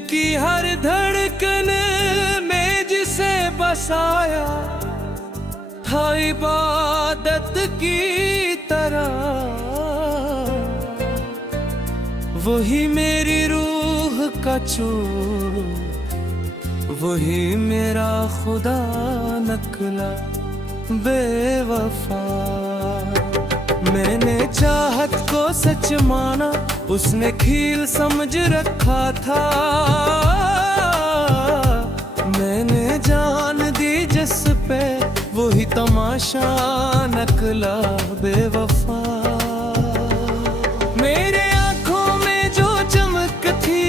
की हर धड़कन में जिसे बसाया था इबादत की तरह, वही मेरी रूह का चूर, वही मेरा खुदा नकला बेवफा। मैंने चाहत को सच माना, उसने खील समझ रखा था। मैंने जान दी जिस पे, वही तमाशा नकला बेवफा। मेरे आंखों में जो चमक थी,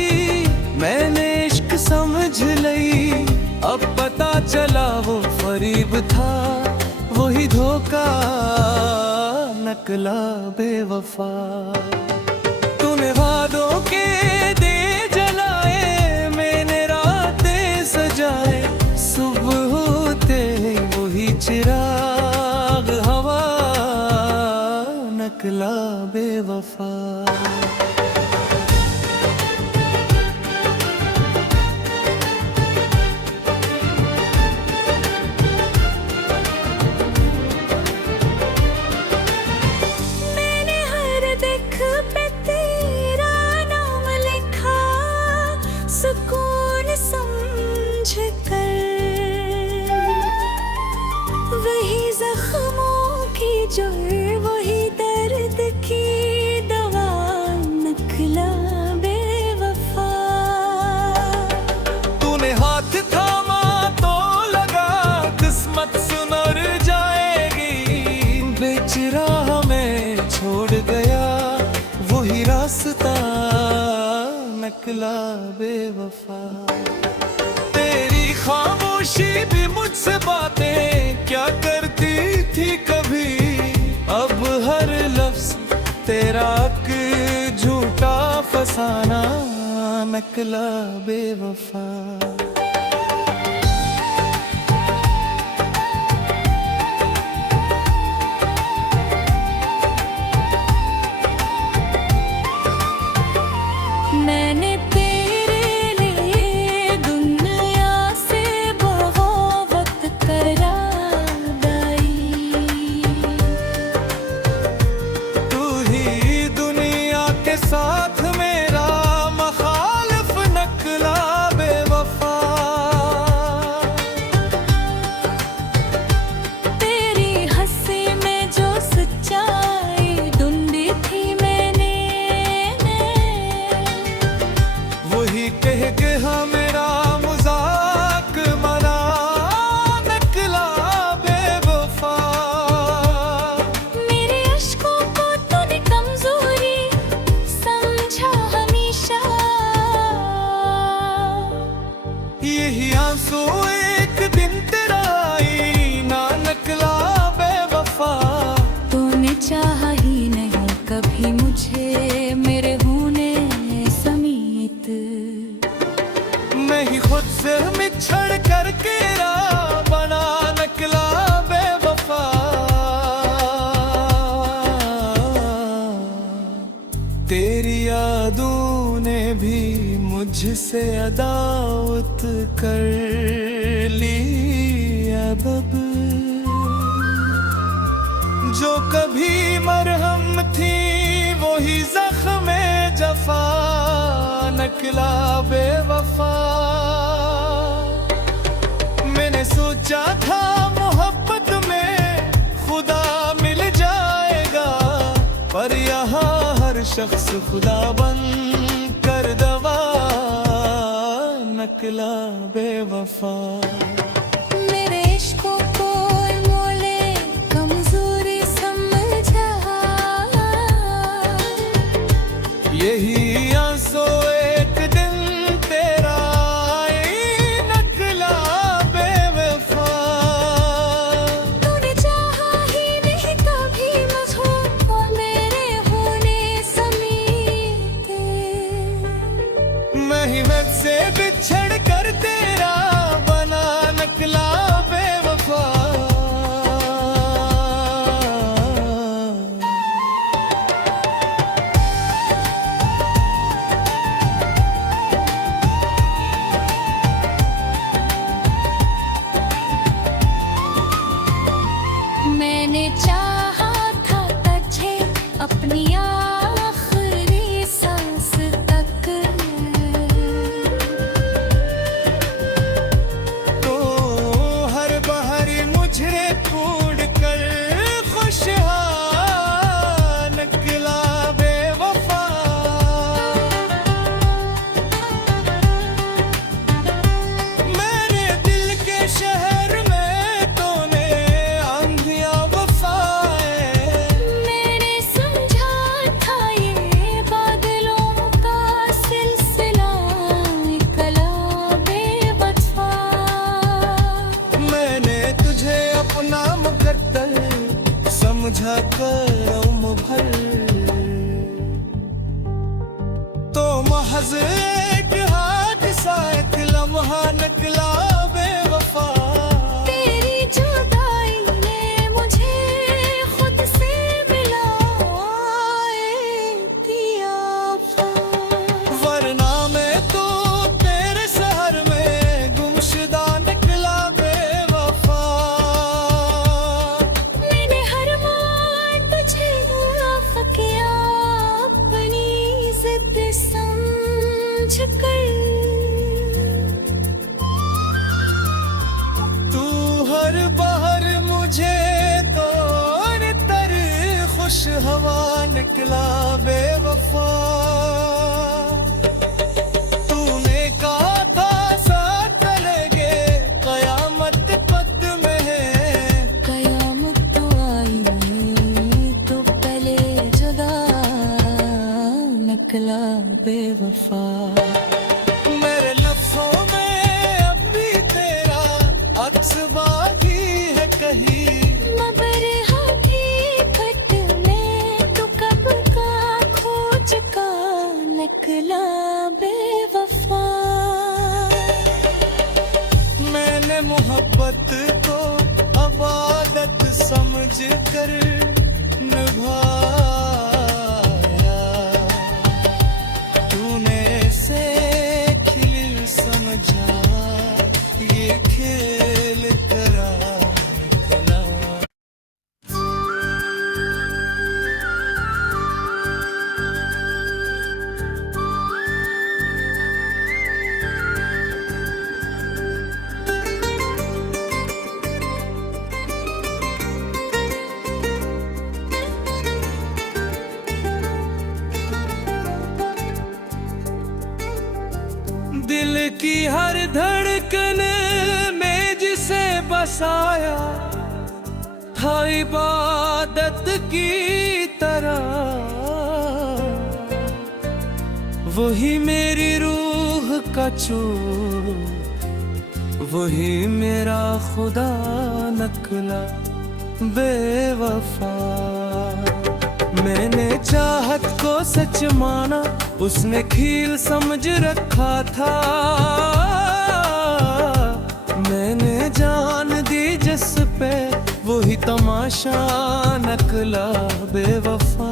मैंने इश्क समझ लई। अब पता चला वो फरीब था, वही धोखा नकला बेवफा। तूने वादों के दे जलाए, मैंने रातें सजाए। सुबह होते वही चिराग हवा नकला बेवफा। सुकून समझ कर वही जख्मों की जड़, वही दर्द की दवा नकला बेवफा। तूने हाथ थामा तो लगा, किस्मत सुनर जाएगी। बीच राह में छोड़ गया वही रास्ता नकला बेवफा। तेरी खामोशी भी मुझसे बातें क्या करती थी कभी। अब हर लफ्ज तेरा झूठा फसाना नकला बेवफा। मैंने तेरे लिए दुनिया से बगावत करा दाई। तू ही दुनिया के साथ मेरा मखालिफ नकला बेवफा। तेरी हंसी में जो सच्चाई ढूंढी थी मैंने, वही कह के हाँ मेरा मजाक मना नकला बेवफा। मेरे अश्कों को तूने कमजोरी समझा हमेशा। यही आंसू एक दिन तेरा आई ना नकला बेवफा। तूने चाहा ही नहीं कभी मुझे मेरे होने समीत। मैं ही खुद से मिछड़ करके बना नकला बेवफा। तेरी यादों ने भी मुझसे अदावत कर ली। अब जो कभी मरहम थी, वही जख्म जफा नकला बेवफा। मैंने सोचा था मोहब्बत में खुदा मिल जाएगा, पर यहाँ हर शख्स खुदा बन कर दवा नकला बेवफा। मेरे इश्कों को मोले कमजोरी समझा। यही आंसू एक दिन तेरा आई नकला बेवफा। तूने चाहा ही नहीं कभी मुझको मेरे होने समीत। मैं ही मुझसे बिछड़ कर तेरा बना नकला बेवफा। मैंने चाहा था तुझे अपनी आखिरी सांस तक, तो हर बहर मुझे ढूंढ कर खुशहाल निकला बेवफा। मेरे दिल के शहर में तूने आंधियां वफाए, मैंने समझा था ये बादलों का सिलसिला निकला बेवफा। मैंने तुझे अपना मुकद्दर समझा करम भर, तो महज एक हादसा एक लम्हा निकला बेवफा। तेरी जुदाई ने मुझे खुद से मिलाए दिया था। वरना मैं तो तेरे शहर में गुमशुदा निकला बेवफा। मैंने हर बार तुझे माफ किया अपनी जिद समझ कर, तू हर बहर मुझे तोड़ तर खुश हवा निकला बेवफा। तूने कहा था साथ चलेंगे कयामत पद में है, कयामत तो आई तो पहले जुदा निकला बेवफा। मेरे लफ्जों में अब भी तेरा अक्स बाकी है कहीं। मगर हकीकत में तू कब का खो चुका निकला बेवफा। मैंने मोहब्बत को इबादत समझ कर निभाया, तूने से खिल समझा ये खेल करा निकला। दिल की हर धड़कन में जिसे बसाया था इबादत की तरह, वही मेरी रूह का चूर, वही मेरा खुदा निकला बेवफा। मैंने चाहत को सच माना, उसने खील समझ रखा था। मैंने जान दी जिस पे वही तमाशा निकला बेवफा।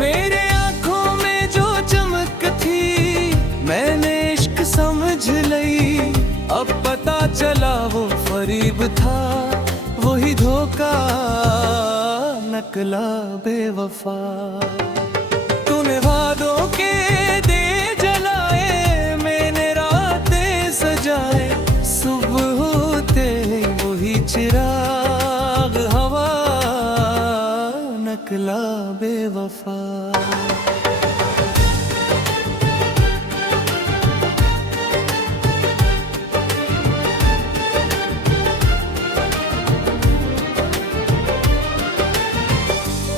मेरे आंखों में जो चमक थी मैंने इश्क समझ लई, अब पता चला वो फरीब था, वही धोखा निकला बेवफा। तूने वादों के दे जलाए, मैंने रातें सजाए, सुबह होते वही चिराग हवा निकला बेवफा।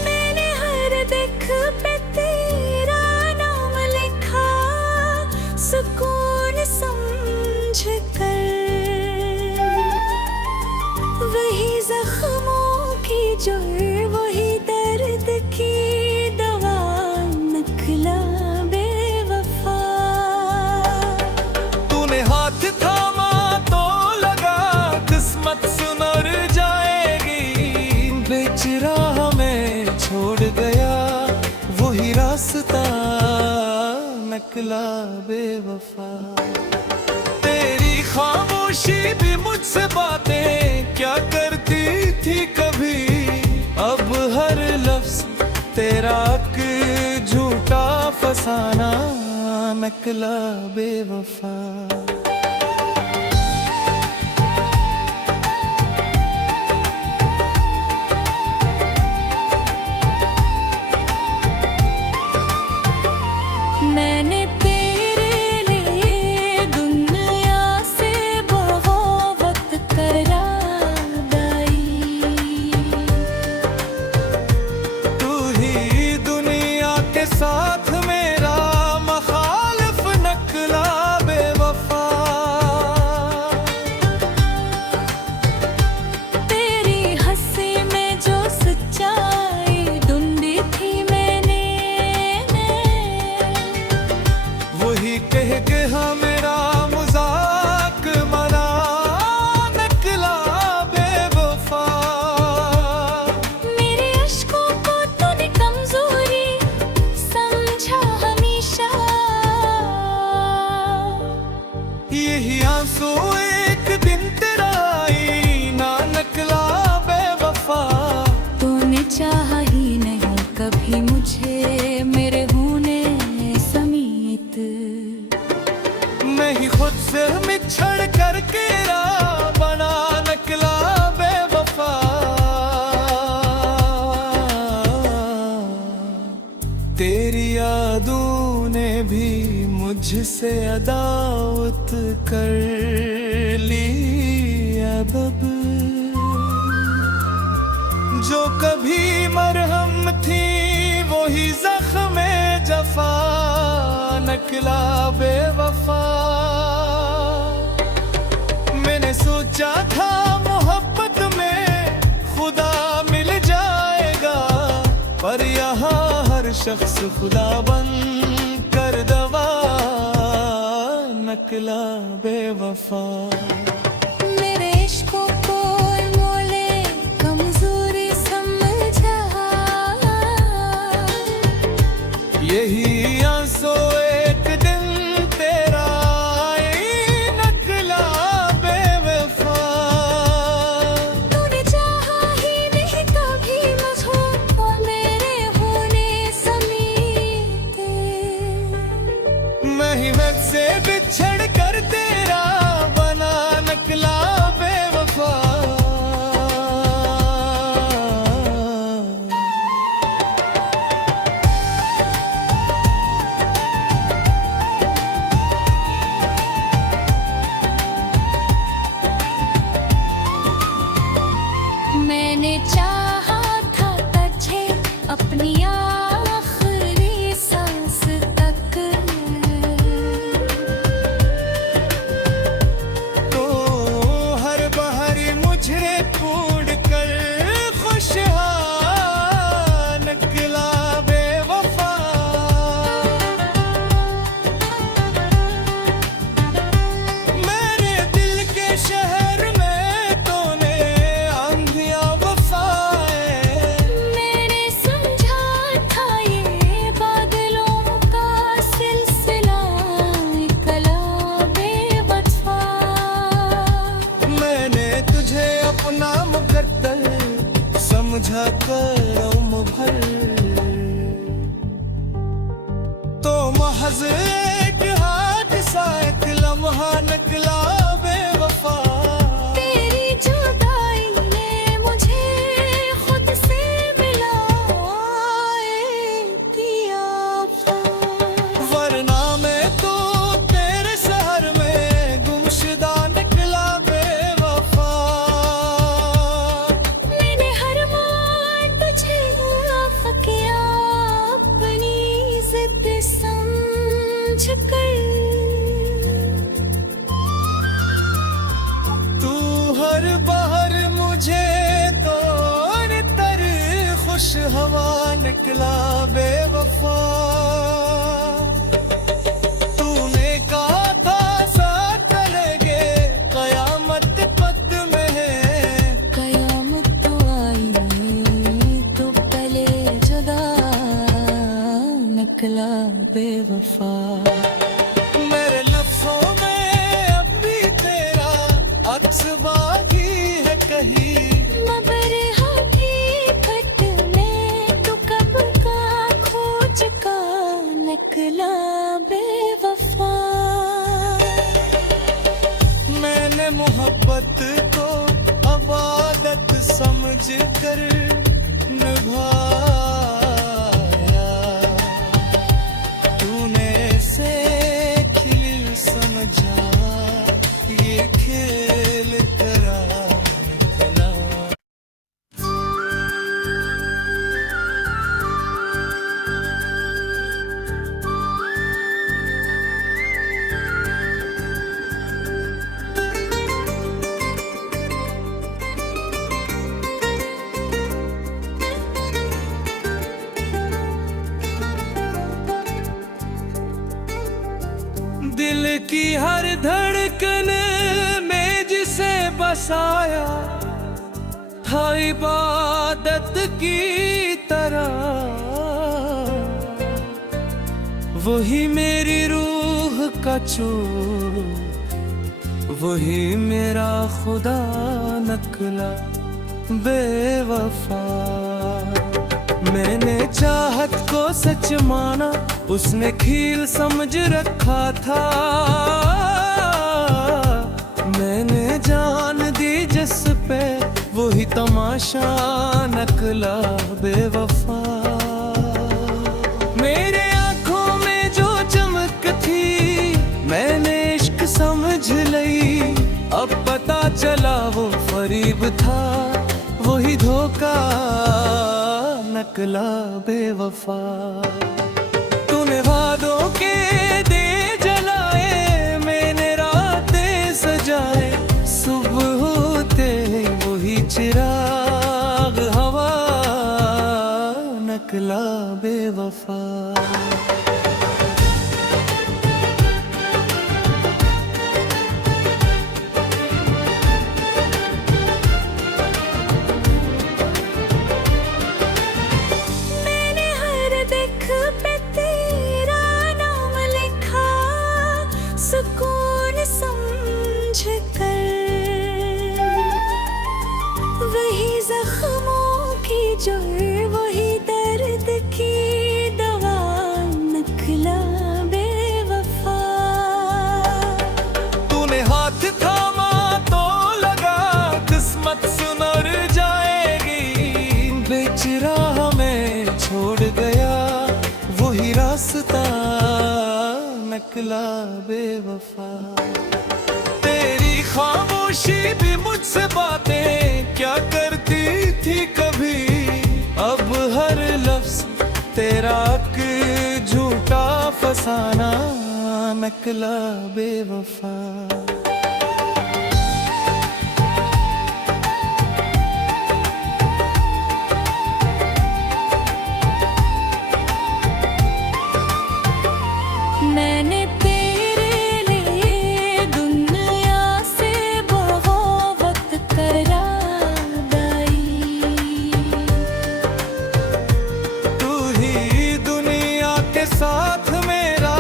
मैंने हर दिख पे तेरा नाम लिखा, सुकून समझ कर, वही जख्मों की जड़, वही दर्द की दवा निकला बेवफा। तूने हाथ थामा तो लगा किस्मत सुनर जाएगी, बीच राह में छोड़ गया वही रास्ता निकला बेवफा। तेरी खामोशी भी मुझसे बातें क्या करती थी फसाना नकला बेवफा। मैंने तेरे लिए दुनिया से बगावत कराई, तू ही दुनिया के साथ मेरा मखालिफ नकला बेवफा। तेरी हंसी में जो सच्चाई ढूंढी थी मैंने, वही कह के हाँ मेरा मजाक बना नकला बेवफा। मेरे अश्कों को तूने कमजोरी समझा हमेशा, यही आंसू एक दिन तेरा आईना नकला बेवफा। तूने चाहा ही नहीं कभी मुझे मेरे होने समेत, मैं ही खुद से मिछड़ करके बना नकला बेवफा। तेरी यादों ने भी मुझसे अदावत कर ली अब। जो कभी मरहम थी वही जख्म जफा नकला बेवफा। मैंने सोचा था मोहब्बत में खुदा मिल जाएगा, पर यहाँ हर शख्स खुदा बन कर दवा नकला बेवफा। मेरे इश्कों को मोले कमजोरी समझा, यही आंसू एक दिन तेरा आई नकला बेवफा। तूने चाहा ही नहीं कभी मुझको मेरे होने समेत, मैं ही वक्त से बिछड़ कर तेरा बना नकला बेवफा। मैंने चाहा था तुझे अपनी आखिरी सांस तक, तो हर बहारी मुझे ढूंढ कर खुशहाल नकला बेवफा। मेरे दिल के शहर में तूने आंधियां बसाए। मैंने समझा था ये बादलों का सिलसिला कला बेवफा। मैंने तुझे अपना मुकद्दर समझा करम भर, तो महज एक हादसा एक लम्हा नकला बेवफा। तेरी जुदाई ने मुझे खुद से मिलाए दिया, वरना मैं तो तेरे शहर में गुमशुदा नकला बेवफा। मैंने हर मान तुझे माफ किया अपनी जिद समझ कर, तू हर बहर मुझे तो तर खुश हवा नकला बेवफा। तूने कहा था साथ चलेंगे कयामत पद में है, कयामत तो आई तो पहले जुदा निकला बेवफा। मेरे लफ्जों में अब भी तेरा अक्स बाकी है कहीं। मगर हकीकत में तो कब का खो चुका निकला समझ कर निभाया, तूने से खिल समझा ये खेल करा निकला। दिल की हर धड़कन में जिसे बसाया था इबादत की तरह, वही मेरी रूह का चूर, वही मेरा खुदा नकला बेवफा। मैंने चाहत को सच माना, उसने खील समझ रखा था। मैंने जान दी जिस पे, वही तमाशा नकला बेवफा। मेरे आंखों में जो चमक थी, मैंने इश्क समझ लई। अब पता चला वो फरीब था, वही धोखा नकला बेवफा। तूने वादों के दे जलाए, मैंने रातें सजाए। सुबह होते वही चिराग हवा नकला बेवफा। सुकून समझ कर वही जख्मों की जड़, वही दर्द की दवा नकला बेवफा। तूने हाथ थामा तो लगा, किस्मत सुनर जाएगी। बीच राह में छोड़ गया वही रास्ता नकला बेवफा। तेरी खामोशी भी मुझसे बातें क्या करती थी कभी। अब हर लफ्ज तेरा झूठा फसाना नकला बेवफा। मैंने तेरे लिए दुनिया से बगावत करा दाई। तू ही दुनिया के साथ मेरा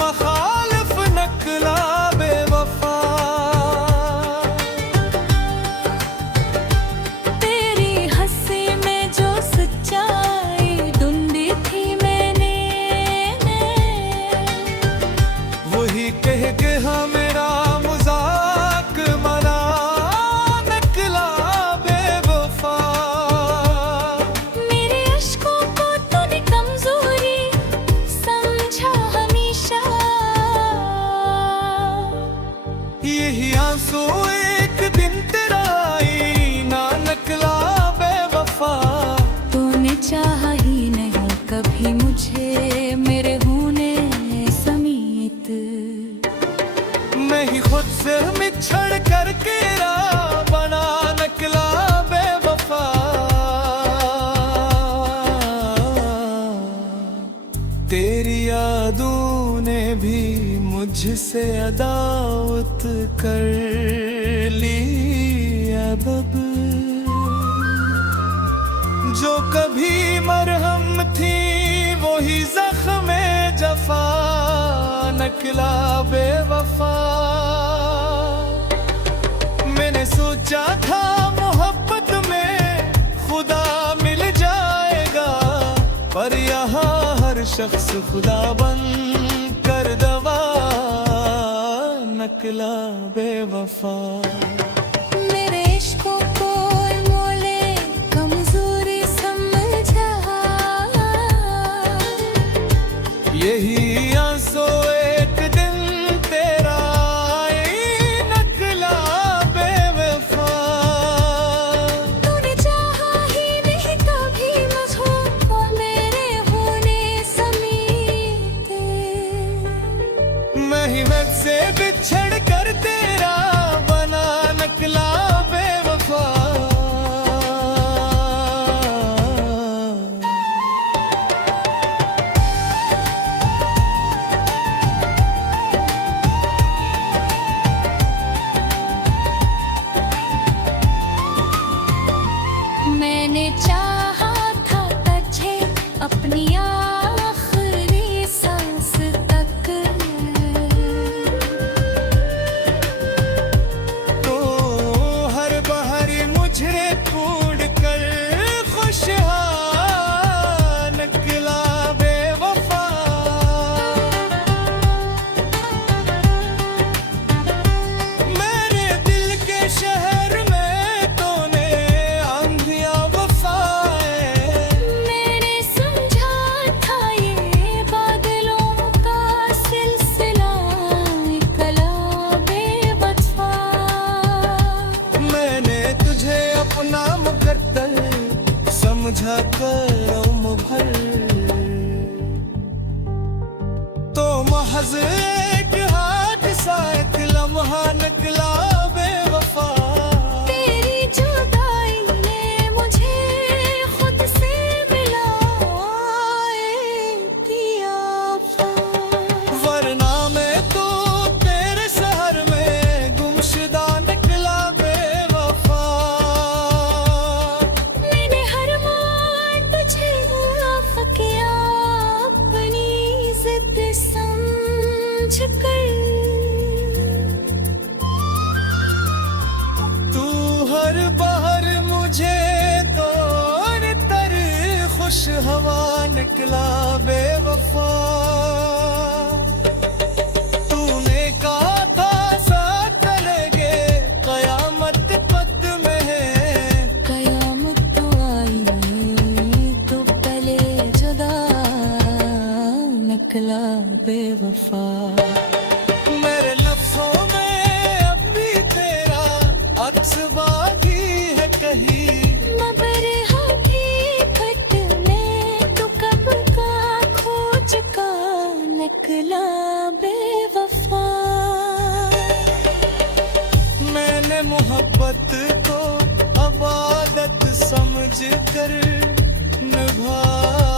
मखालिफ नकला बेवफा। तेरी हंसी में जो सच्चाई ढूंढी थी मैंने, वही कह के हाँ मेरा मजाक मना नकला बेवफा। मेरे अश्कों को तूने कमजोरी समझा हमेशा। यही आंसू एक दिन तेरा आई ना नकला बेवफा। तूने चाहा ही नहीं कभी मुझे मेरे होने समेत। मैं ही खुद से मिछड़ करके बना नकला बेवफा। तेरी यादों ने भी मुझसे अदावत कर ली। अब जो कभी मरहम थी वही जख्म जफा नकला बेवफा। मैंने सोचा था मोहब्बत में खुदा मिल जाएगा, पर यहाँ हर शख्स खुदा बन कर दवा नकला बेवफा। मेरे इश्कों को मोले मैंने चाहा था तुझे अपनी आखिरी सांस तक। तो हर बहर मुझे ढूंढ कर खुशहाल निकला बेवफा। मेरे दिल के शहर में तूने आंधियां वफाए। मैंने समझा था ये बादलों का सिलसिला निकला बेवफा। मैंने तुझे अपना मुकद्दर समझा करम भर, तो महज एक हादसा एक लम्हा निकला बेवफा। तेरी जुदाई ने मुझे खुद से मिलाए दिया। वरना मैं तो तेरे शहर में गुमशुदा निकला बेवफा। मैंने हर बार तुझे माफ किया अपनी जिद समझ कर। तू हर बहर मुझे तोड़ तर खुश हवा निकला बेवफा। तूने कहा था साथ चलेंगे कयामत कद में है। कयामत तो आई तो पहले जुदा निकला बेवफा। मेरे लफ्जों में अब भी तेरा अक्स बाकी है कहीं। मगर हकीकत में तो कब का खो चुका निकला बेवफा। मैंने मोहब्बत को अबादत समझ कर निभाया।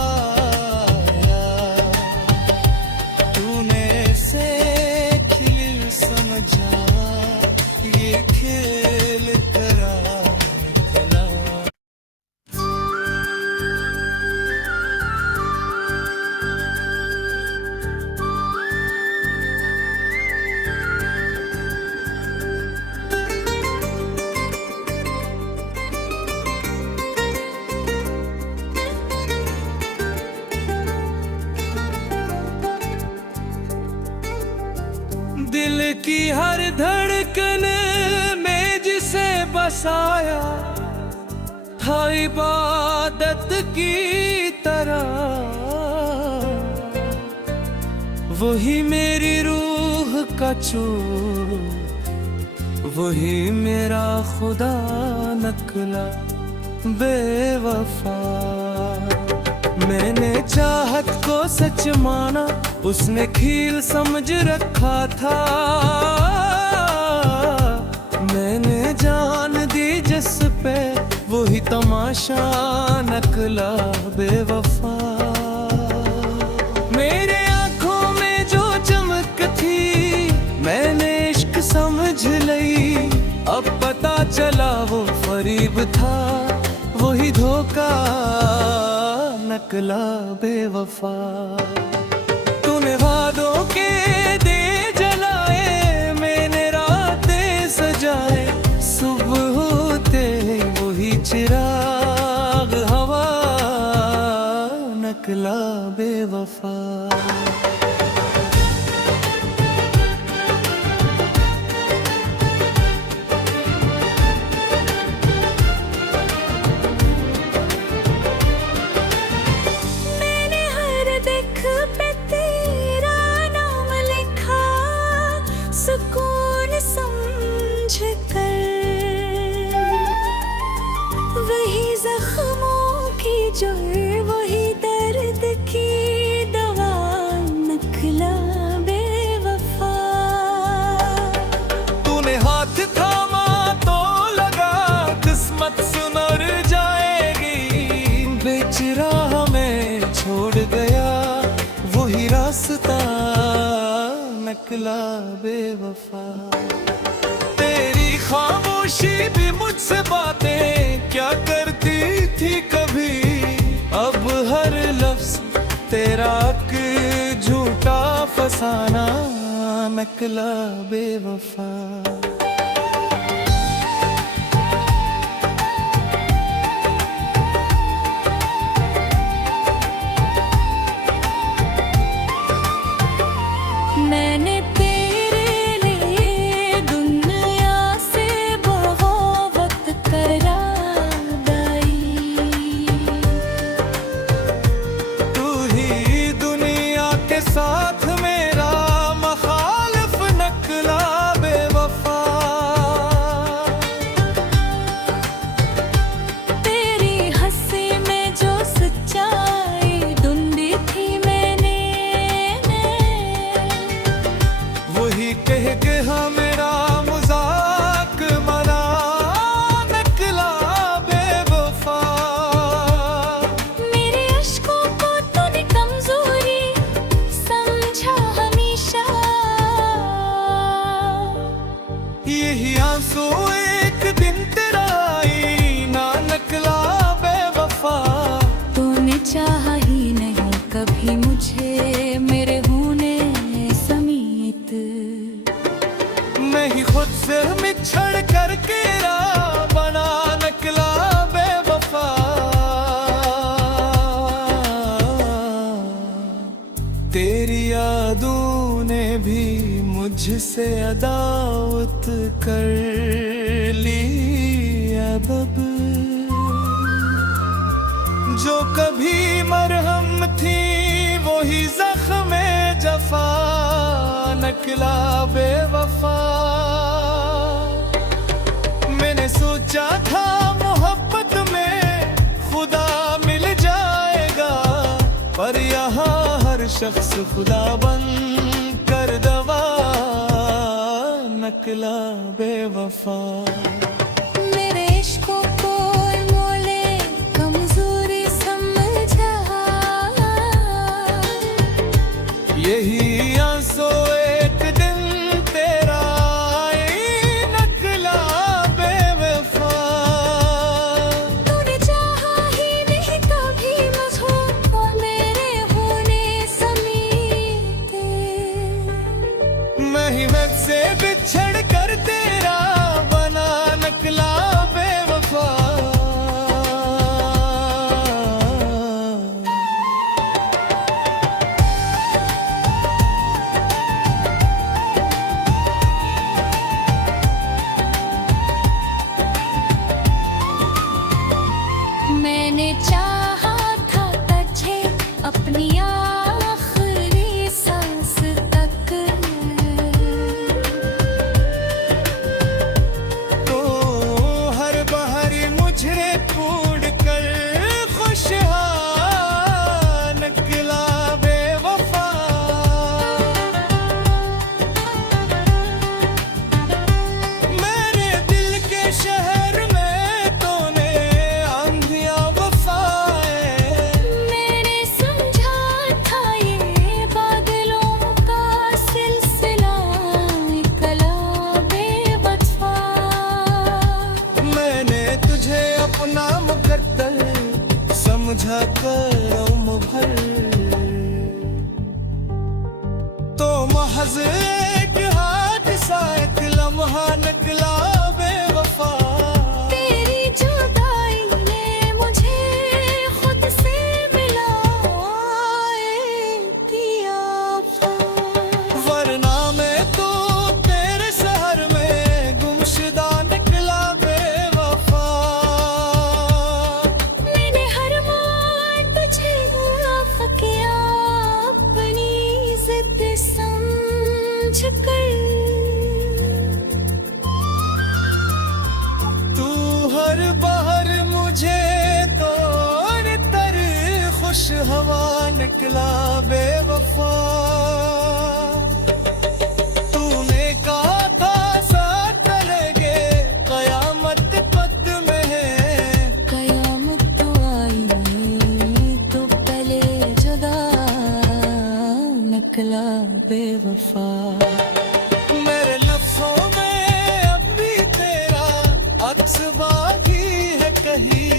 तूने से खिल समझा ये खेल करा निकला। दिल की हर धड़कन में जिसे बसाया था इबादत की तरह, वही मेरी रूह का चूर, वही मेरा खुदा निकला बेवफा। मैंने चाहत को सच माना, उसने खील समझ रखा था। मैंने जान दी जिस पे वही तमाशा निकला बेवफा। मेरे आंखों में जो चमक थी मैंने इश्क समझ लई। अब पता चला वो फरीब था, वही धोखा निकला बेवफा। तूने वादों के दे जलाए, मैंने रातें सजाए। सुबह होते वही चिराग हवा निकला बेवफा। मैंने हर दिख पे तेरा नाम लिखा, सुकून समझ कर। वही जख्मों की जड़, वही दर्द की दवा निकला बेवफा। तूने हाथ थामा तो लगा किस्मत सुनर जाएगी। बीच राह में छोड़ गया वही रास्ता निकला बेवफा। तेरी खामोशी भी मुझसे बातें क्या करती थी फसाना नकला बेवफा। मैंने तेरे लिए दुनिया से बगावत कराई, तू ही दुनिया के साथ मेरा मखालिफ नकला बेवफा। तेरी हंसी में जो सच्चाई ढूंढी थी मैंने, वही कह के हाँ मेरा मजाक मना नकला बेवफा। मेरे अश्कों को तूने कमजोरी समझा हमेशा, यही आंसू एक दिन तेरा आईना नकला बेवफा। तूने चाहा ही नहीं कभी मुझे मेरे होने समेत, मैं ही खुद से मिछड़ करके बना नकला बेवफा। तेरी यादों ने भी मुझसे अदावत कर ली अब। जो कभी मरहम थी वही जख्म जफा नकला बेवफा। मैंने सोचा था मोहब्बत में खुदा मिल जाएगा, पर यहाँ हर शख्स खुदा बन कर दवा नकला बेवफा। मेरे इश्कों को मोले कमजोरी समझा, यही आंसू एक दिन तेरा आई नकला बेवफा। तूने चाहा ही नहीं कभी मुझको मेरे होने समेत, मैं ही वक्त से बिछड़ कर तेरा बना नकला बेवफा। मैंने चाहा था तुझे अपनी आखिरी सांस तक, तो हर बहारी मुझे ढूंढ कर खुशहाल नकला बेवफा। मेरे दिल के शहर में तूने आंधियां बसाए। मैंने समझा था ये बादलों का सिलसिला निकला बेवफा। मैंने तुझे अपना मुकद्दर समझा करम भर, तो महज एक हादसा एक लम्हा नकला बेवफा। तेरी जुदाई ने मुझे खुद से मिलाए दिया, वरना मैं तो तेरे शहर में गुमशुदा नकला बेवफा। मैंने हर मान तुझे माफ किया अपनी जिद समझ कर, तू हर बाहर मुझे तोड़ तर खुश हवा निकला बेवफा। तूने कहा था साथ चलेंगे कयामत पद में है, कयामत तो आई तो पहले जुदा निकला बेवफा। मेरे लफ्जों में अब भी तेरा अक्स बाकी है कहीं।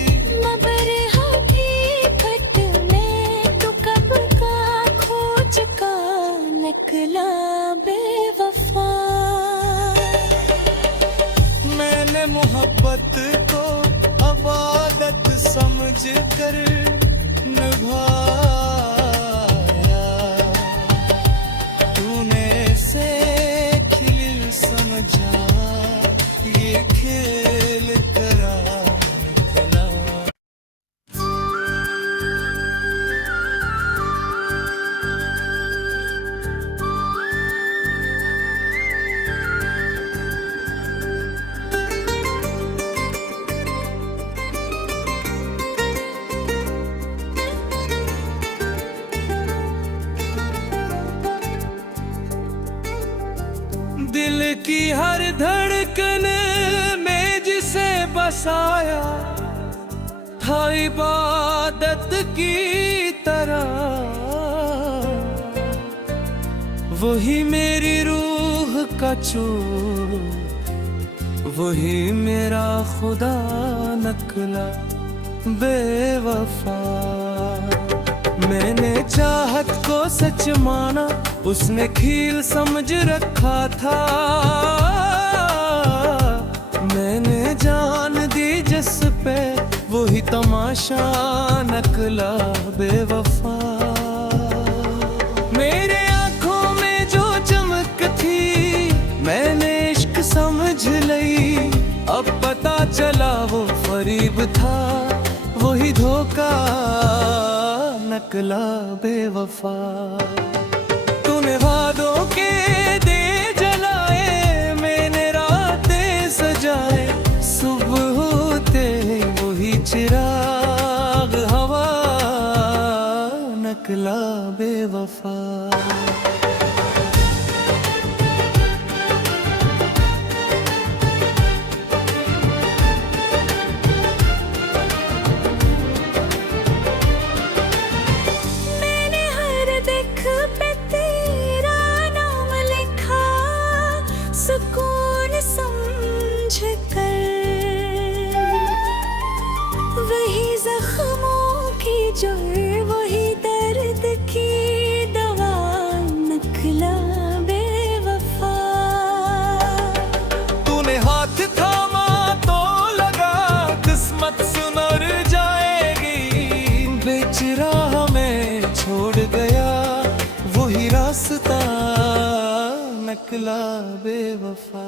मगर हकीकत में तो कब का खो चुका समझ कर निभाया, तूने से खिल समझा ये खेल करा निकला। दिल की हर धड़कन में जिसे बसाया था इबादत की तरह, वही मेरी रूह का चूर, वही मेरा खुदा नकला बेवफा। मैंने चाहत को सच माना, उसने खील समझ रखा था। मैंने जान दी जिस पे, वही तमाशा नकला बेवफा। मेरे आंखों में जो चमक थी, मैंने इश्क समझ लई। अब पता चला वो फरीब था, वही धोखा नकला बेवफा। तूने वादों के दे जलाए, मैंने रातें सजाए। सुबह होते वही चिराग हवा नकला बेवफा। सुकून समझ कर वही जख्मों की जड़, वही दर्द की दवा नकला बेवफा। तूने हाथ थामा तो लगा, किस्मत सुनर जाएगी। बीच राह में छोड़ गया वही रास्ता नकला बेवफा।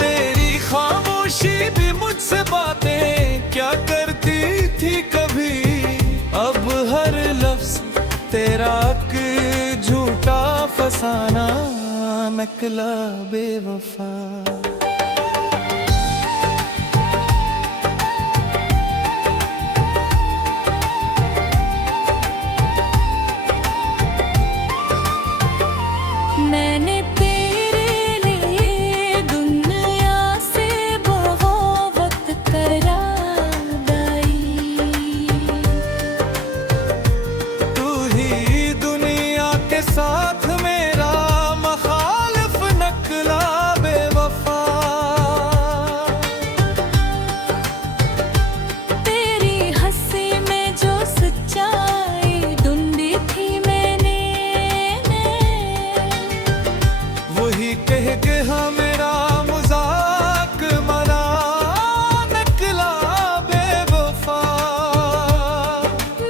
तेरी खामोशी भी मुझसे बातें क्या करती थी कभी। अब हर लफ्ज तेरा झूठा फसाना नकला बेवफा। मैंने तेरे लिए दुनिया से बगावत करा दाई। तू ही दुनिया के साथ मेरा मखालिफ नकला बेवफा। तेरी हंसी में जो सच्चाई ढूंढी थी मैंने, वही कह के हाँ मेरा मजाक मना नकला बेवफा।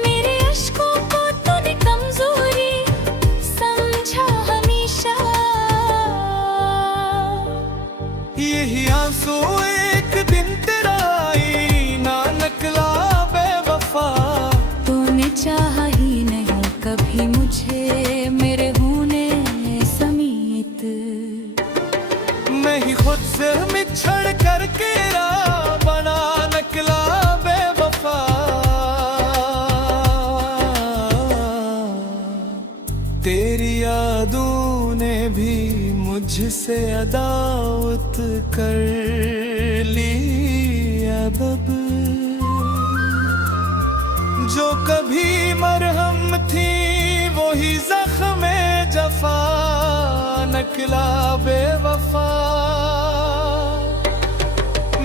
मेरे अश्कों को तूने कमजोरी समझा हमेशा। यही आंसू एक दिन तेरा आई ना नकला बेवफा। तूने चाहा ही नहीं कभी मुझे मेरे होने समीत। मैं ही खुद से मिछड़ करके बना नकला बेवफा। तेरी यादों ने भी मुझसे अदावत कर ली। अब जो कभी मरहम थी वही जख्म जफा नकला बेवफा।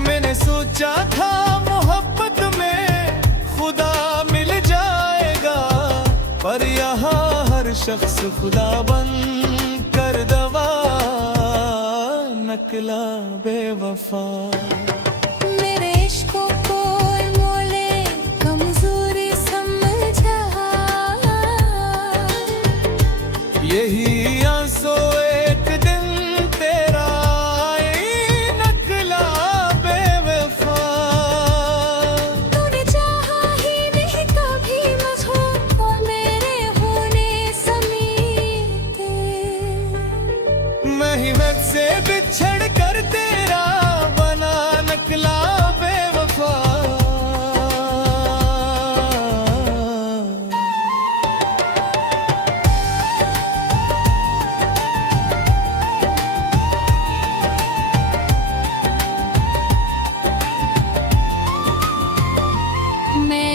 मैंने सोचा था मोहब्बत में खुदा मिल जाएगा, पर यहाँ हर शख्स खुदा बन कर दवा नकला बेवफा। मेरे इश्कों को मोले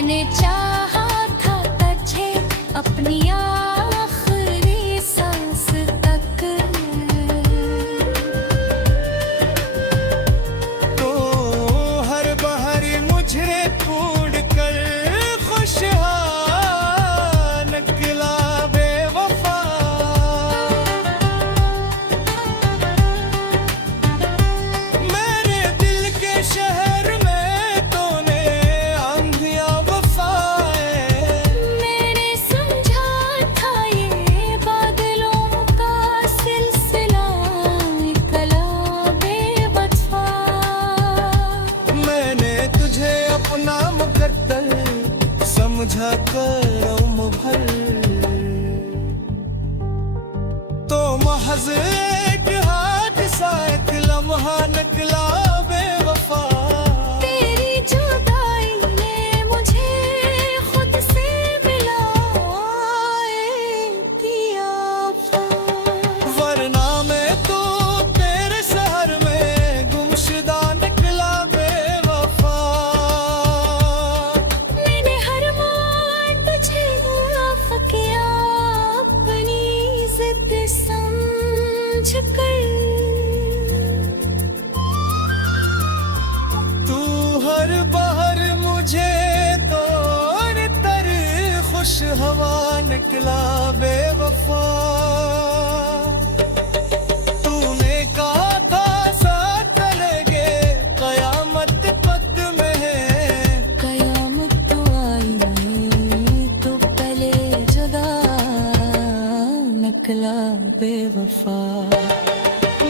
मैंने चाहा था तुझे अपनी आखिरी सांस तक। तो हर बहर मुझे ढूंढ कर खुशहाल निकला बेवफा। मेरे दिल के शहर में तूने आंधियां वफाए। मैंने समझा था ये बादलों का सिलसिला निकला बेवफा। मैंने तुझे अपना मुकद्दर समझा करम भर, तो महज एक हादसा एक लम्हा निकला बेवफा। तेरी जुदाई ने मुझे खुद से मिलाए दिया था। वरना मैं तो तेरे शहर में गुमशुदा निकला बेवफा। मैंने हर मान तुझे माफ किया अपनी जिद समझ कर। तू हर बहर मुझे तोड़ तर खुश हवा निकला बेवफा। तूने कहा था साथ चलेंगे कयामत पक में है। कयामत तो आई नहीं तो पहले जुदा निकला बेवफा।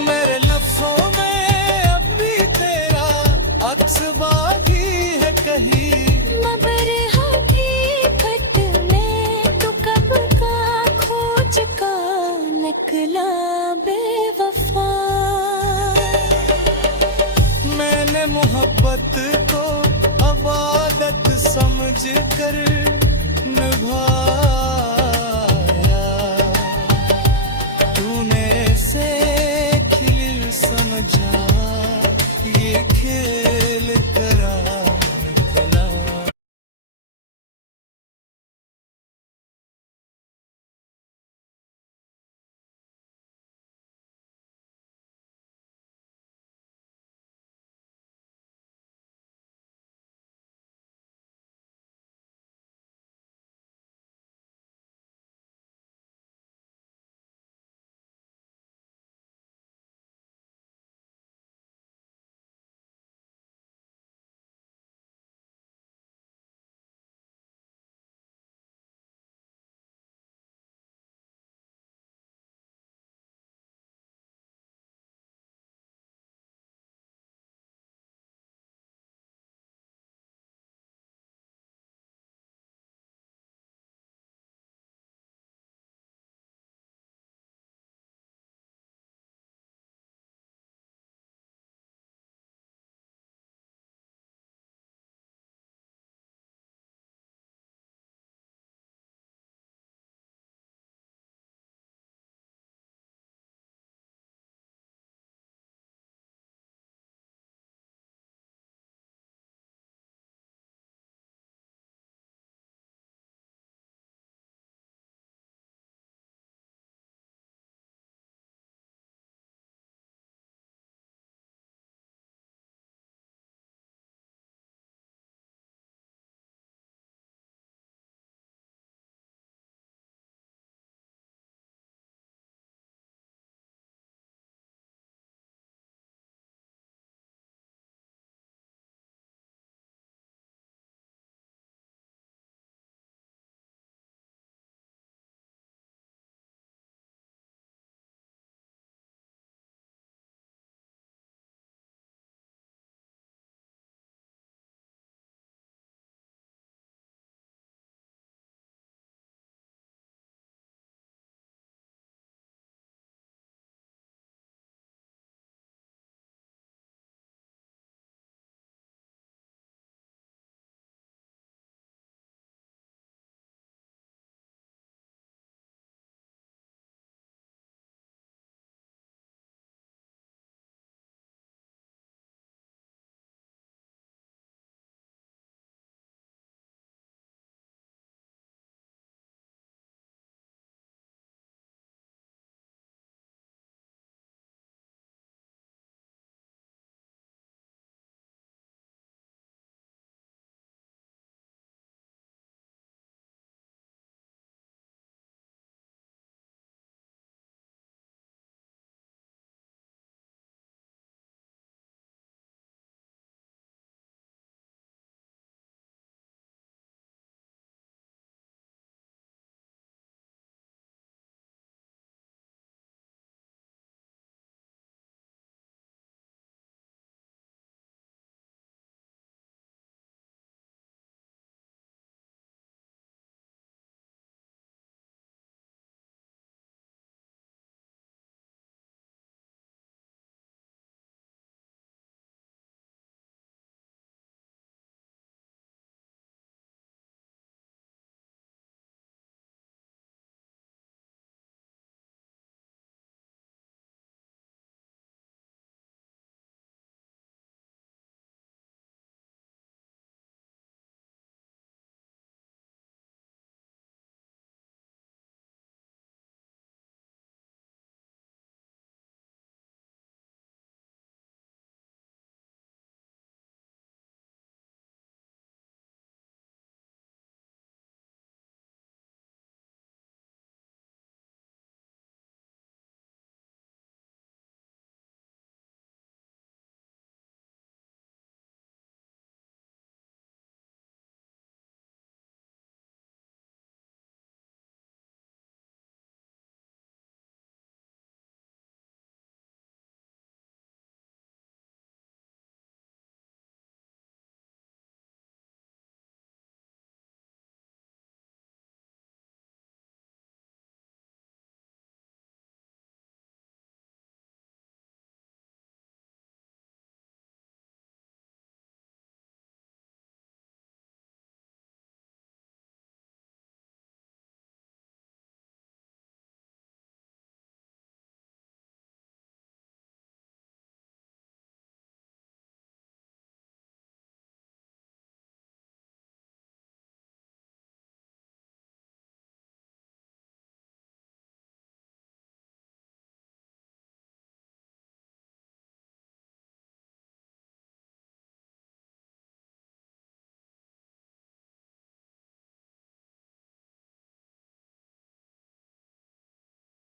मेरे लफ्जों में अब भी तेरा अक्स बाकी है कहीं। मगर हकीकत में तू कब का खो चुका निकला बेवफा। मैंने मोहब्बत को अब आदत समझ कर निभा